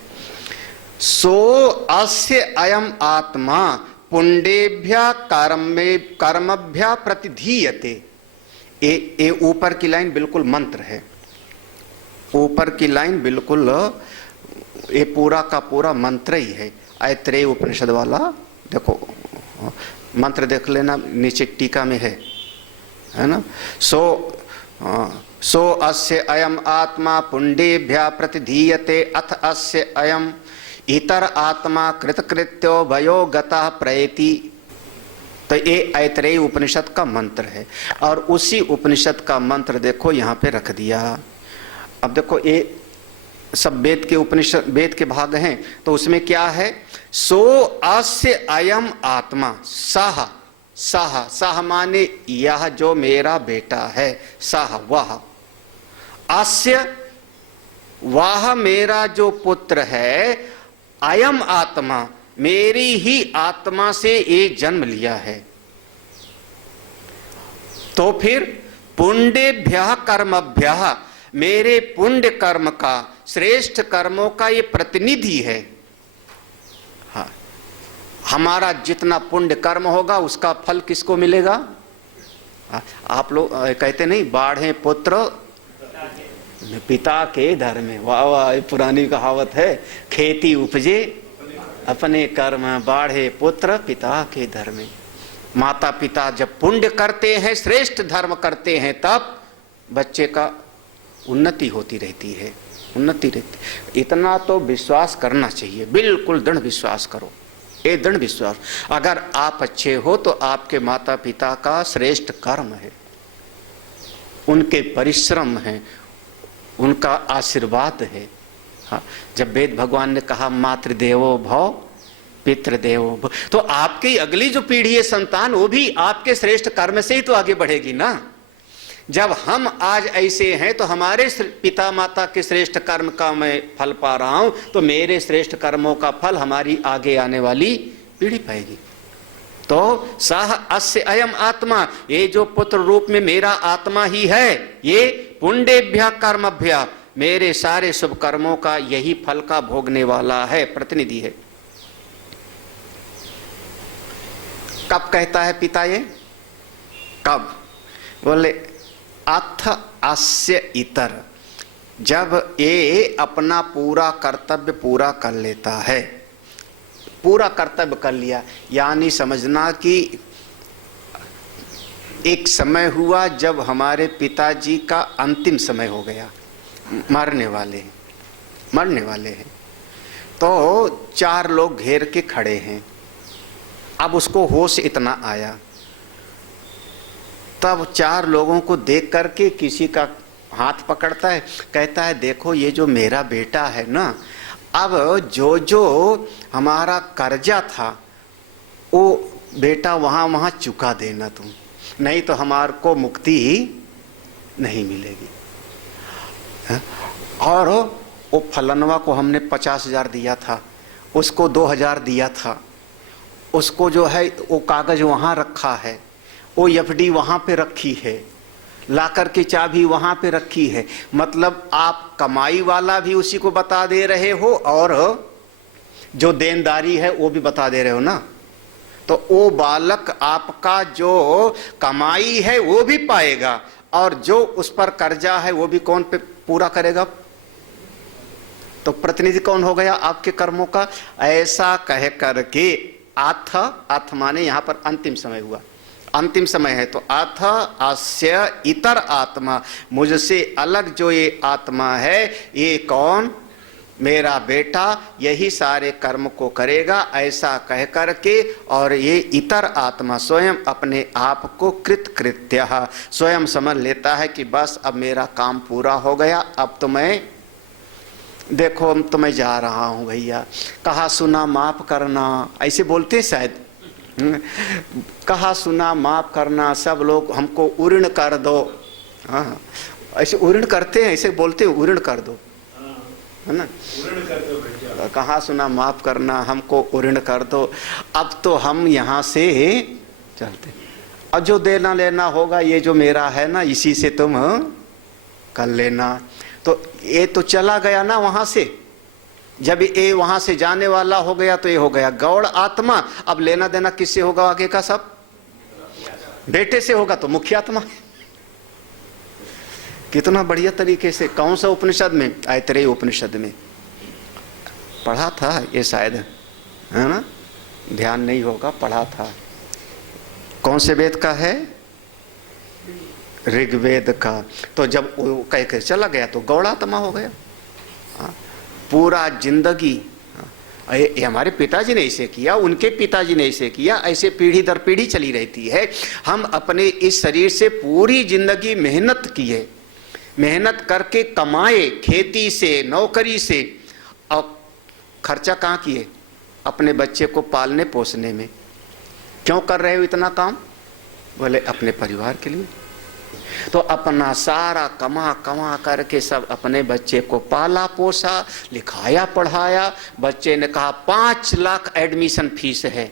सो अस्य अयम आत्मा पुण्डेभ्य कर्मभ्य प्रतिधीयते। ये ऊपर की लाइन बिल्कुल मंत्र है, ऊपर की लाइन बिल्कुल ये पूरा का पूरा मंत्र ही है। ऐत्रेय उपनिषद वाला देखो, मंत्र देख लेना, नीचे टीका में है ना। सो अस्य अयम आत्मा पुण्डेभ्य प्रतिधीयते अथ अस्य अयम इतर आत्मा कृतकृत्यो भयो गतः प्रयति। तो ये ऐत्रेय उपनिषद का मंत्र है और उसी उपनिषद का मंत्र देखो यहाँ पे रख दिया। अब देखो ये सब वेद के उपनिषद, वेद के भाग हैं, तो उसमें क्या है, सो अस्य अयम आत्मा, सह सह सह माने यह जो मेरा बेटा है, सह वह, अस्य वह मेरा जो पुत्र है, अयम आत्मा मेरी ही आत्मा से ये जन्म लिया है। तो फिर पुण्यभ्यः कर्मभ्यः, मेरे पुण्य कर्म का, श्रेष्ठ कर्मों का ये प्रतिनिधि है। हाँ, हमारा जितना पुण्य कर्म होगा उसका फल किसको मिलेगा? हाँ, आप लोग कहते नहीं, बाढ़े पुत्र पिता के धर्म में। वाह वाह, पुरानी कहावत है, खेती उपजे अपने कर्म, बाढ़े पुत्र पिता के धर्म में। माता पिता जब पुण्य करते हैं, श्रेष्ठ धर्म करते हैं, तब बच्चे का उन्नति होती रहती है, उन्नति रहती। इतना तो विश्वास करना चाहिए, बिल्कुल दृढ़ विश्वास करो, ये दृढ़ विश्वास। अगर आप अच्छे हो तो आपके माता पिता का श्रेष्ठ कर्म है, उनके परिश्रम है, उनका आशीर्वाद है। हाँ, जब वेद भगवान ने कहा मातृदेवो भव पितृदेवो भव, तो आपकी अगली जो पीढ़ी है, संतान, वो भी आपके श्रेष्ठ कर्म से ही तो आगे बढ़ेगी ना। जब हम आज ऐसे हैं तो हमारे पिता माता के श्रेष्ठ कर्म का मैं फल पा रहा हूं, तो मेरे श्रेष्ठ कर्मों का फल हमारी आगे आने वाली पीढ़ी पाएगी। तो सह अस्य अयम आत्मा, ये जो पुत्र रूप में मेरा आत्मा ही है, ये पुण्यभ्यः कर्मभ्यः, मेरे सारे शुभ कर्मों का यही फल का भोगने वाला है, प्रतिनिधि है। कब कहता है पिता ये? कब? बोले अथ अस्य इतर, जब ये अपना पूरा कर्तव्य पूरा कर लेता है। पूरा कर्तव्य कर लिया यानी समझना कि एक समय हुआ जब हमारे पिताजी का अंतिम समय हो गया, मरने वाले हैं। तो 4 लोग घेर के खड़े हैं। अब उसको होश इतना आया, तब 4 लोगों को देख करके किसी का हाथ पकड़ता है, कहता है देखो ये जो मेरा बेटा है ना, अब जो जो हमारा कर्जा था वो बेटा वहाँ वहाँ चुका देना तुम, नहीं तो हमारे को मुक्ति नहीं मिलेगी। और वो फलनवा को हमने 50,000 दिया था, उसको 2,000 दिया था, उसको जो है वो कागज वहाँ रखा है, वो एफडी वहाँ पे रखी है, लाकर की चाबी वहाँ पे रखी है। मतलब आप कमाई वाला भी उसी को बता दे रहे हो और जो देनदारी है वो भी बता दे रहे हो ना। तो वो बालक आपका जो कमाई है वो भी पाएगा और जो उस पर कर्जा है वो भी कौन पे पूरा करेगा? तो प्रतिनिधि कौन हो गया आपके कर्मों का? ऐसा कह करके अथ माने यहां पर अंतिम समय हुआ, अंतिम समय है। तो अथ अस्य इतर आत्मा, मुझसे अलग जो ये आत्मा है, ये कौन? मेरा बेटा यही सारे कर्म को करेगा, ऐसा कह करके। और ये इतर आत्मा स्वयं अपने आप को कृतकृत्य स्वयं समझ लेता है कि बस अब मेरा काम पूरा हो गया, अब तो मैं देखो तो मैं जा रहा हूं भैया, कहा सुना माफ करना, ऐसे बोलते हैं शायद, कहा सुना माफ करना, सब लोग हमको उऋण कर दो। हाँ ऐसे उऋण करते हैं, ऐसे बोलते हैं उऋण कर दो, है ना, कहा सुना माफ करना, हमको उऋण कर दो, अब तो हम यहाँ से चलते, और जो देना लेना होगा ये जो मेरा है ना इसी से तुम कर लेना। तो ये तो चला गया ना वहां से, जब ये वहां से जाने वाला हो गया तो ये हो गया गौड़ आत्मा। अब लेना देना किससे होगा आगे का? सब बेटे से होगा, तो मुख्य आत्मा। कितना बढ़िया तरीके से, कौन सा उपनिषद में? ऐतरेय उपनिषद में पढ़ा था ये शायद, है ना, ध्यान नहीं होगा, पढ़ा था। कौन से वेद का है? ऋग्वेद का। तो जब वो कह के चला गया तो गौड़ात्मा हो गया। पूरा जिंदगी ये हमारे पिताजी ने ऐसे किया, उनके पिताजी ने ऐसे किया, ऐसे पीढ़ी दर पीढ़ी चली रहती है। हम अपने इस शरीर से पूरी जिंदगी मेहनत किए, मेहनत करके कमाए, खेती से, नौकरी से, और खर्चा कहाँ किए? अपने बच्चे को पालने पोसने में। क्यों कर रहे हो इतना काम? बोले अपने परिवार के लिए। तो अपना सारा कमा कमा करके सब अपने बच्चे को पाला पोसा, लिखाया पढ़ाया। बच्चे ने कहा 5 लाख एडमिशन फीस है,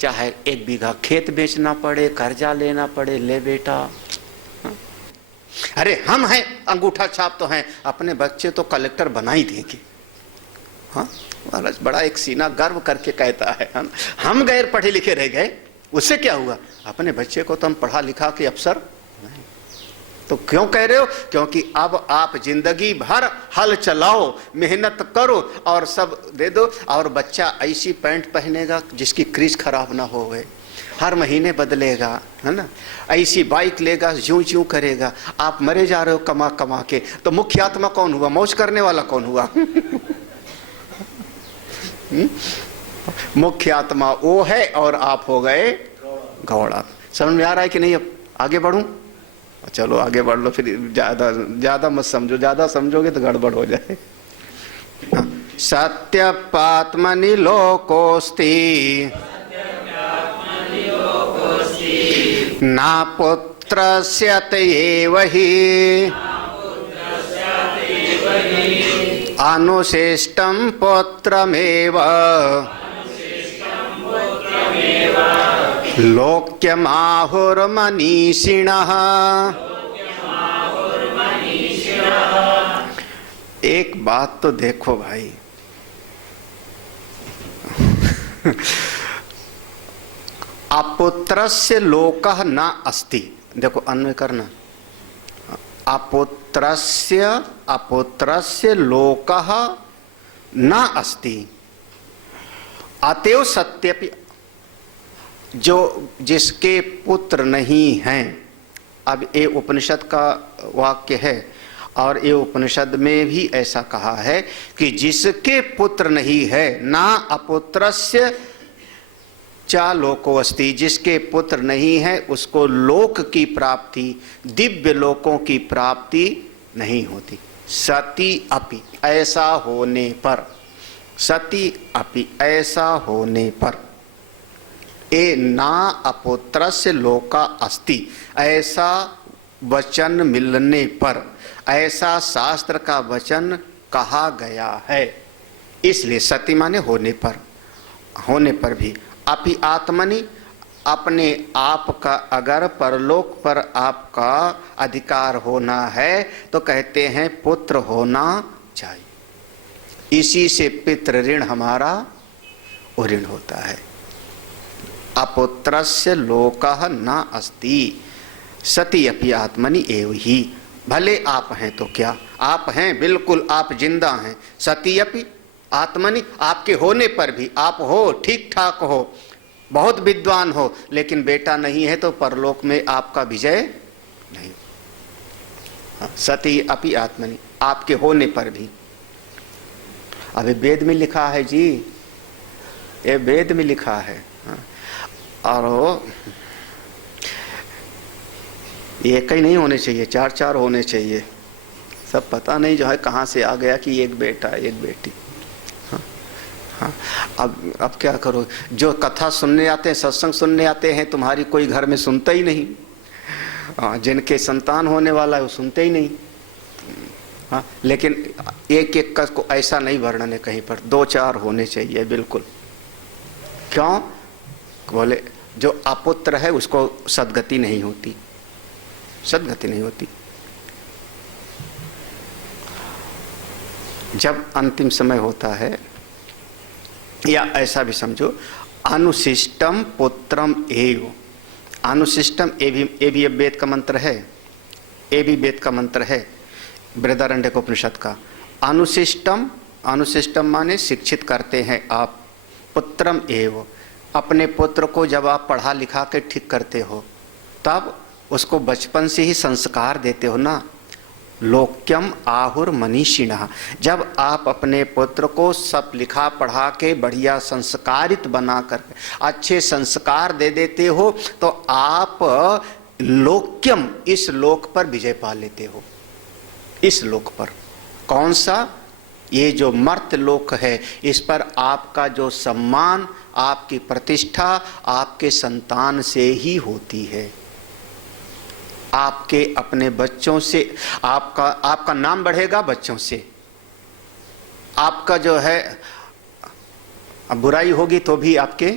चाहे 1 बीघा खेत बेचना पड़े, कर्जा लेना पड़े, ले बेटा। अरे हम हैं, अंगूठा छाप तो हैं, अपने बच्चे तो कलेक्टर बना ही देंगे। हाँ, बड़ा एक सीना गर्व करके कहता है, हम गैर पढ़े लिखे रह गए, उससे क्या हुआ? अपने बच्चे को तो हम पढ़ा लिखा के अफसर। तो क्यों कह रहे हो? क्योंकि अब आप जिंदगी भर हल चलाओ, मेहनत करो और सब दे दो, और बच्चा ऐसी पैंट पहनेगा जिसकी क्रीज खराब ना हो गए, हर महीने बदलेगा, है ना, ऐसी बाइक लेगा, यूं यूं करेगा। आप मरे जा रहे हो कमा कमा के, तो मुख्य आत्मा कौन हुआ? मौज करने वाला कौन हुआ? मुख्य आत्मा वो है और आप हो गए गौड़ा। समझ में आ रहा है कि नहीं? अब आगे बढ़ूं? चलो आगे बढ़ लो, फिर ज्यादा मत समझो, ज्यादा समझोगे तो गड़बड़ हो जाए। सत्यपात्मनि लोकोस्ति ना पुत्रस्य तयेव हि अनुशिष्टं पुत्रमेव लोक्यमाहुर्मनीषिणः। एक बात तो देखो भाई, अपुत्रस्य लोकः न अस्ति। देखो अन्वय करना, अपुत्रस्य लोकः न अस्ति, अतएव सत्यपि, जो जिसके पुत्र नहीं हैं। अब ये उपनिषद का वाक्य है और ये उपनिषद में भी ऐसा कहा है कि जिसके पुत्र नहीं है, ना अपुत्रस्य चा लोको अस्ति, जिसके पुत्र नहीं है उसको लोक की प्राप्ति, दिव्य लोकों की प्राप्ति नहीं होती। सती अपि, ऐसा होने पर, सती अपि, ऐसा होने पर, ए ना अपुत्रस्य लोका अस्ति, ऐसा वचन मिलने पर, ऐसा शास्त्र का वचन कहा गया है। इसलिए सती माने होने पर भी, अपि आत्मनि, अपने आप का अगर परलोक पर आपका अधिकार होना है तो कहते हैं पुत्र होना चाहिए। इसी से पितृ ऋण हमारा ऋण होता है। अपुत्रस्य लोकः न अस्ति सति अपि आत्मनि एव ही। भले आप हैं तो क्या, आप हैं, बिल्कुल आप जिंदा हैं। सति अपि आत्मनि, आपके होने पर भी, आप हो, ठीक ठाक हो, बहुत विद्वान हो, लेकिन बेटा नहीं है तो परलोक में आपका विजय नहीं। सति अपि आत्मनि, आपके होने पर भी। अभी वेद में लिखा है जी, ये वेद में लिखा है। और एक ही नहीं होने चाहिए, चार चार होने चाहिए। सब पता नहीं जो है कहाँ से आ गया कि एक बेटा एक बेटी। हाँ, अब क्या करो, जो कथा सुनने आते हैं, सत्संग सुनने आते हैं, तुम्हारी कोई घर में सुनता ही नहीं। जिनके संतान होने वाला है वो सुनते ही नहीं। हाँ, लेकिन एक एक का को ऐसा नहीं वर्णन है कहीं पर, दो चार होने चाहिए बिल्कुल। क्यों? बोले जो अपुत्र है उसको सद्गति नहीं होती, सद्गति नहीं होती। जब अंतिम समय होता है, या ऐसा भी समझो, अनुशिष्टम पुत्रम एव, अनुशिष्टम ये भी वेद का मंत्र है, ये भी वेद का मंत्र है, बृहदारण्यक उपनिषद का। अनुशिष्टम, अनुशिष्टम माने शिक्षित करते हैं आप। पुत्रम एव, अपने पुत्र को जब आप पढ़ा लिखा के ठीक करते हो तब उसको बचपन से ही संस्कार देते हो ना। लोक्यम आहुर मनीषिणः, जब आप अपने पुत्र को सब लिखा पढ़ा के बढ़िया संस्कारित बना कर अच्छे संस्कार दे देते हो तो आप लोक्यम, इस लोक पर विजय पा लेते हो। इस लोक पर, कौन सा? ये जो मर्त्य लोक है, इस पर आपका जो सम्मान, आपकी प्रतिष्ठा आपके संतान से ही होती है। आपके अपने बच्चों से आपका नाम बढ़ेगा, बच्चों से। आपका जो है बुराई होगी तो भी आपके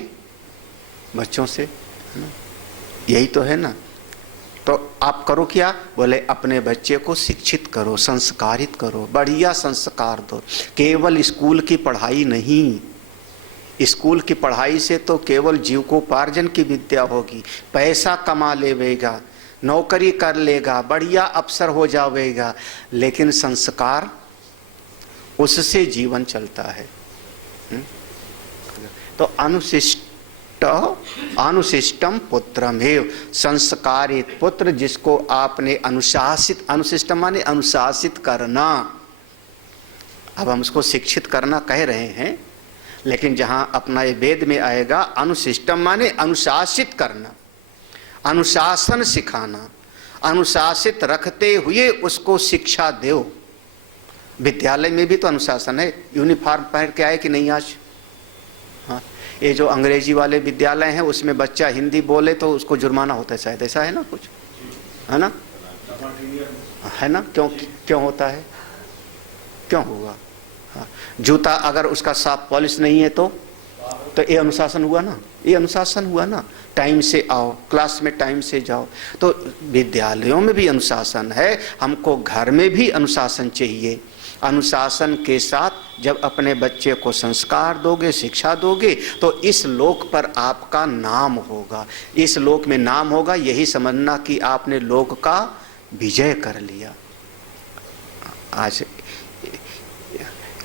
बच्चों से, यही तो है ना। तो आप करो क्या? बोले अपने बच्चे को शिक्षित करो, संस्कारित करो, बढ़िया संस्कार दो। केवल स्कूल की पढ़ाई नहीं, स्कूल की पढ़ाई से तो केवल जीविकोपार्जन की विद्या होगी, पैसा कमा लेगा, नौकरी कर लेगा, बढ़िया अफसर हो जाएगा, लेकिन संस्कार, उससे जीवन चलता है। तो अनुशिष्टम पुत्रमेव, संस्कारित पुत्र जिसको आपने अनुशासित, अनुशिष्टम माने अनुशासित करना। अब हम उसको शिक्षित करना कह रहे हैं, लेकिन जहां अपना ये वेद में आएगा, अनुशिष्टम माने अनुशासित करना, अनुशासन सिखाना, अनुशासित रखते हुए उसको शिक्षा दो। विद्यालय में भी तो अनुशासन है। यूनिफॉर्म पहन के आए कि नहीं आज? हाँ, ये जो अंग्रेजी वाले विद्यालय हैं उसमें बच्चा हिंदी बोले तो उसको जुर्माना होता है शायद, ऐसा है ना कुछ, है ना? है ना? क्यों होता है? क्यों होगा? हाँ, जूता अगर उसका साफ पॉलिश नहीं है तो ये अनुशासन हुआ ना, ये अनुशासन हुआ ना। टाइम से आओ, क्लास में टाइम से जाओ। तो विद्यालयों में भी अनुशासन है, हमको घर में भी अनुशासन चाहिए। अनुशासन के साथ जब अपने बच्चे को संस्कार दोगे, शिक्षा दोगे, तो इस लोक पर आपका नाम होगा। इस लोक में नाम होगा, यही समझना कि आपने लोक का विजय कर लिया। आज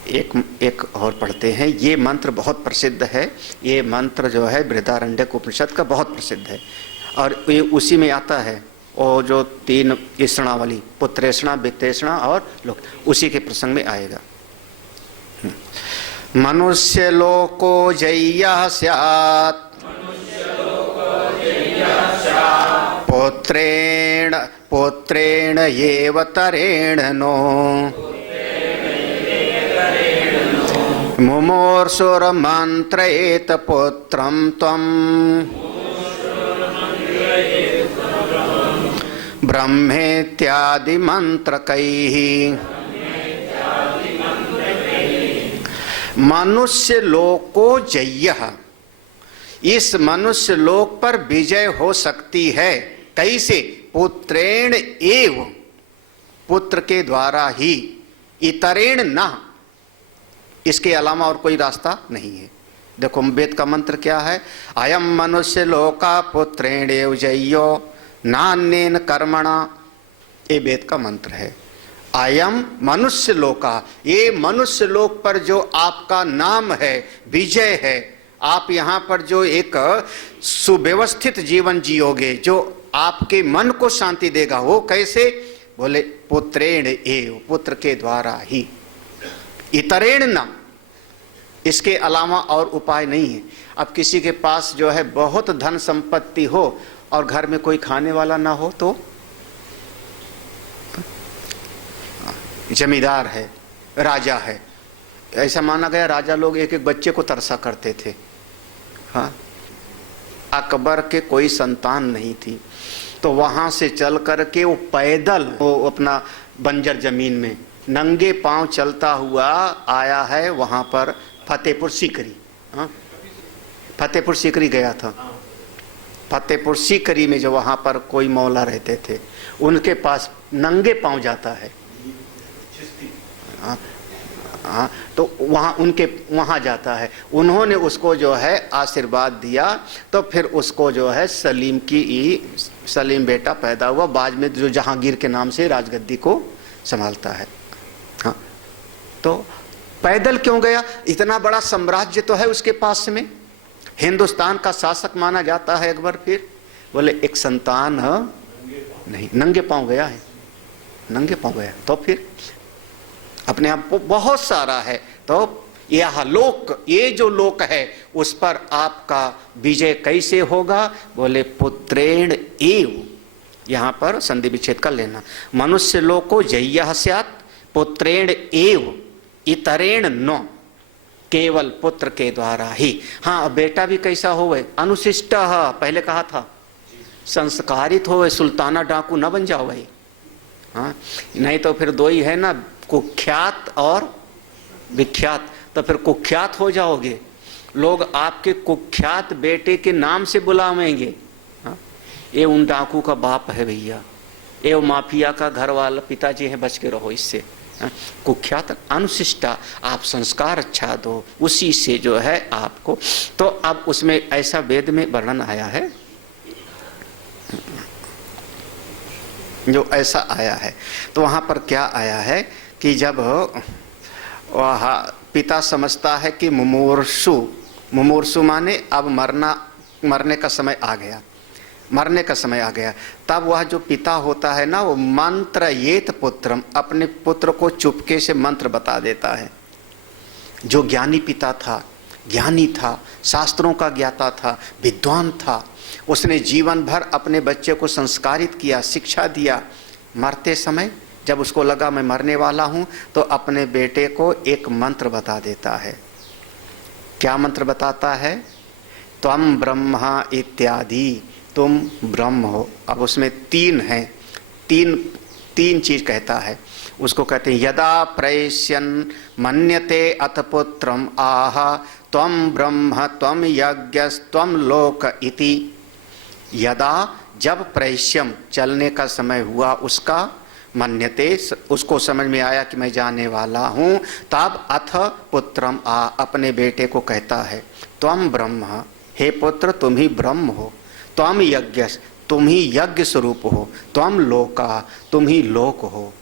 एक और पढ़ते हैं। ये मंत्र बहुत प्रसिद्ध है। ये मंत्र जो है बृहदारण्यक उपनिषद का बहुत प्रसिद्ध है, और ये उसी में आता है। और जो 3 ईषणा वाली, पुत्रेषणा, वित्तेषणा और लोक, उसी के प्रसंग में आएगा। मनुष्य लोको जय्यः स्यात् पुत्रेण येव तरेण नो मुमूर्षुर्मन्त्रयेत पुत्रं त्वं ब्रह्मेत्यादि मंत्रकैः। मनुष्य लोको जय्यः, इस मनुष्य लोक पर विजय हो सकती है। कैसे? पुत्रेण एव, पुत्र के द्वारा ही, इतरेण न, इसके अलावा और कोई रास्ता नहीं है। देखो वेद का मंत्र क्या है? अयम मनुष्य लोका पुत्रेण एव जय्यो नान्येन कर्मणा, ये वेद का मंत्र है। अयम मनुष्य लोका, ये मनुष्य लोक पर जो आपका नाम है, विजय है, आप यहाँ पर जो एक सुव्यवस्थित जीवन जियोगे, जो आपके मन को शांति देगा, वो कैसे? बोले पुत्रेण एव, पुत्र के द्वारा ही, इतरेण न, इसके अलावा और उपाय नहीं है। अब किसी के पास जो है बहुत धन संपत्ति हो और घर में कोई खाने वाला ना हो तो जमींदार है, राजा है, ऐसा माना गया राजा लोग एक एक बच्चे को तरसा करते थे। हाँ, अकबर के कोई संतान नहीं थी, तो वहां से चल करके वो पैदल, वो अपना बंजर जमीन में नंगे पांव चलता हुआ आया है वहां पर फतेहपुर सीकरी। हाँ, फतेहपुर सीकरी गया था। फतेहपुर सीकरी में जो वहां पर कोई मौला रहते थे, उनके पास नंगे पांव जाता है। हाँ, तो वहाँ जाता है। उन्होंने उसको जो है आशीर्वाद दिया, तो फिर उसको जो है सलीम बेटा पैदा हुआ, बाद में जो जहांगीर के नाम से राजगद्दी को संभालता है। हाँ, तो पैदल क्यों गया? इतना बड़ा साम्राज्य तो है उसके पास में, हिंदुस्तान का शासक माना जाता है अकबर। फिर बोले एक संतान नहीं, नंगे पांव गया है, नंगे पांव गया। तो फिर अपने आप को बहुत सारा है, तो यह लोक, ये जो लोक है उस पर आपका विजय कैसे होगा? बोले पुत्रेण एव, यहाँ पर संधि विच्छेद कर लेना। मनुष्य लोको जय्यः स्यात् पुत्रेण एव इतरेण न, केवल पुत्र के द्वारा ही। हाँ, बेटा भी कैसा होवे? अनुशिष्ट, पहले कहा था, संस्कारित होवे, सुल्ताना डाकू न बन जाओ भाई। हाँ, नहीं तो फिर दो ही है ना, कुख्यात और विख्यात, तो फिर कुख्यात हो जाओगे, लोग आपके कुख्यात बेटे के नाम से बुलावेंगे। हाँ, ये उन डाकू का बाप है भैया, ये माफिया का घर वाला पिताजी है, बच के रहो इससे। हाँ, कुख्यात अनुशिष्टा, आप संस्कार अच्छा दो, उसी से जो है आपको। तो अब उसमें ऐसा वेद में वर्णन आया है, जो ऐसा आया है। तो वहां पर क्या आया है कि जब वह पिता समझता है कि मुमूर्षु माने अब मरने का समय आ गया, मरने का समय आ गया, तब वह जो पिता होता है ना, वो मंत्रयेत पुत्रम, अपने पुत्र को चुपके से मंत्र बता देता है। जो ज्ञानी पिता था, ज्ञानी था, शास्त्रों का ज्ञाता था, विद्वान था, उसने जीवन भर अपने बच्चे को संस्कारित किया, शिक्षा दिया। मरते समय जब उसको लगा मैं मरने वाला हूँ, तो अपने बेटे को एक मंत्र बता देता है। क्या मंत्र बताता है? त्वम ब्रह्मा इत्यादि, तुम ब्रह्म हो। अब उसमें तीन है, तीन चीज कहता है। उसको कहते हैं यदा प्रैष्यन् मन्यते अथ पुत्रम आह त्वम ब्रह्म त्वम यज्ञस्त्वम लोक इति। यदा, जब प्रैष्यम, चलने का समय हुआ उसका, मन्यते, उसको समझ में आया कि मैं जाने वाला हूँ, तब अथ पुत्रम आ, अपने बेटे को कहता है त्वम ब्रह्म, हे पुत्र तुम ही ब्रह्म हो, त्वम यज्ञ, तुम ही यज्ञ स्वरूप हो, त्वम लोका, तुम ही लोक हो,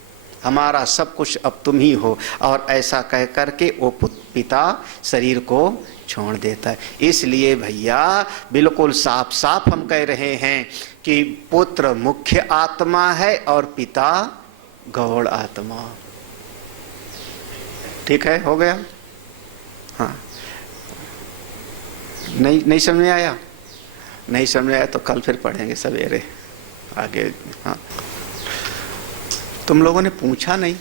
हमारा सब कुछ अब तुम ही हो। और ऐसा कह करके वो पिता शरीर को छोड़ देता है। इसलिए भैया बिल्कुल साफ साफ हम कह रहे हैं कि पुत्र मुख्य आत्मा है और पिता गौड़ आत्मा। ठीक है, हो गया? हाँ, नहीं समझ में आया? नहीं समझ में आया तो कल फिर पढ़ेंगे सवेरे। आगे। हाँ, तुम लोगों ने पूछा नहीं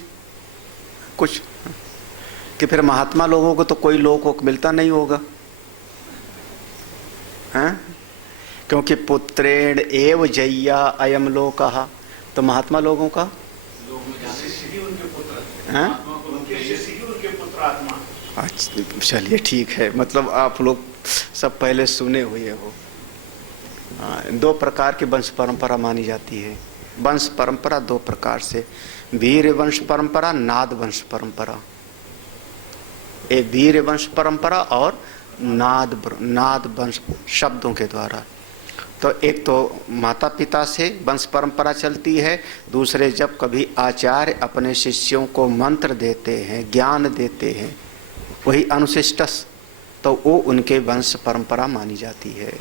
कुछ कि फिर महात्मा लोगों को तो कोई लोक मिलता नहीं होगा, हैं? क्योंकि पुत्रेण एव जय्या अयम लोकः, तो महात्मा लोगों का हैं? अच्छा, चलिए ठीक है, मतलब आप लोग सब पहले सुने हुए हो। दो प्रकार की वंश परंपरा मानी जाती है। वंश परंपरा दो प्रकार से, वीर वंश परंपरा, नाद वंश परंपरा। एक वीर वंश परंपरा और नाद वंश शब्दों के द्वारा। तो एक तो माता पिता से वंश परंपरा चलती है, दूसरे जब कभी आचार्य अपने शिष्यों को मंत्र देते हैं, ज्ञान देते हैं, वही अनुशिष्टस, तो वो उनके वंश परंपरा मानी जाती है।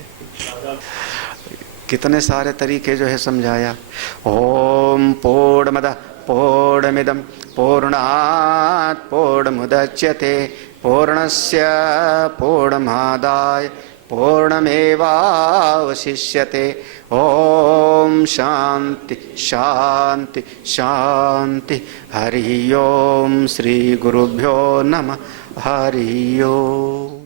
कितने सारे तरीके जो है समझाया। ओम पूर्णमदः पूर्णमिदं पूर्णात् पूर्णमुदच्यते पूर्णस्य पूर्णमादाय पूर्णमेवावशिष्यते। ओम शांति शांति शांति। हरि ओम। श्री गुरुभ्यो नमः। हरि ओम।